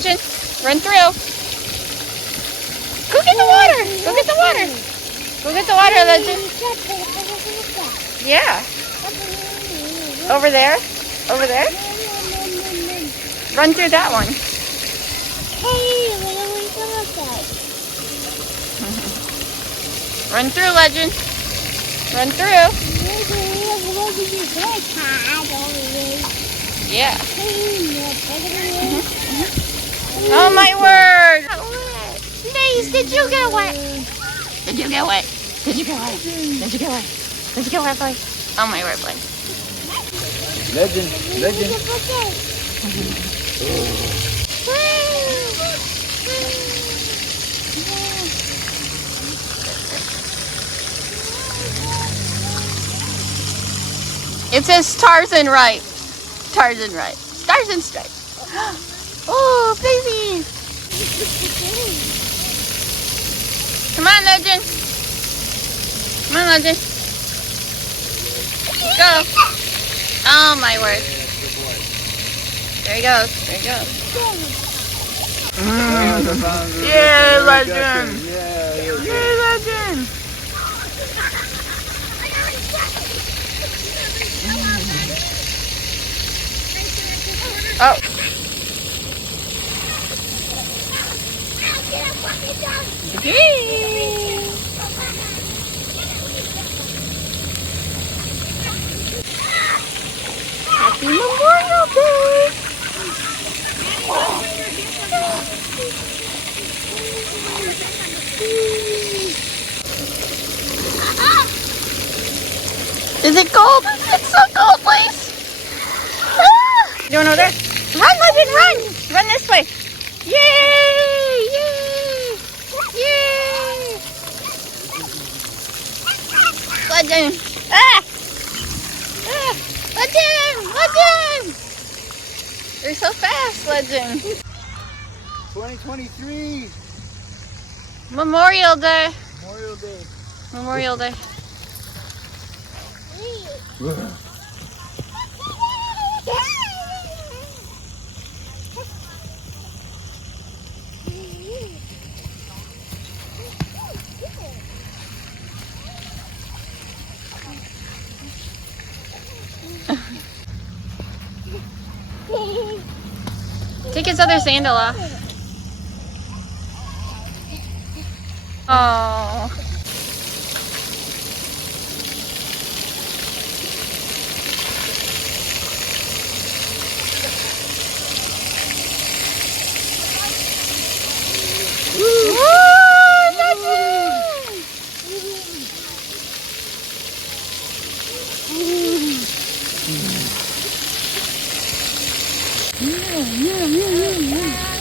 Legend. Run through. Go get the water. Go get the water. Go get the water, Legend. Yeah. Over there. Over there. Run through that one. Run through, Legend. Run through. Yeah. Oh my word! Maze, did you get wet? Did you get wet? Did you get wet? Did you get wet? Did you get wet, boy? Oh my word, boy. Legend. It says Tarzan right. Tarzan right. Tarzan straight. Oh, baby. Come on, Legend. Come on, Legend. Go. Oh, my word. There he goes. There he goes. Yay, Legend. Yay, Legend. Oh. Happy Memorial Day! Is it cold? It's so cold, please. You want over there? Run, Legend, run! Run this way. Yay! Yay! Yay! Legend! Ah! Ah! Legend! Legend! You're so fast, Legend. 2023. Memorial Day. Memorial Day. Memorial Day. Take his other sandal off. Oh. Yeah.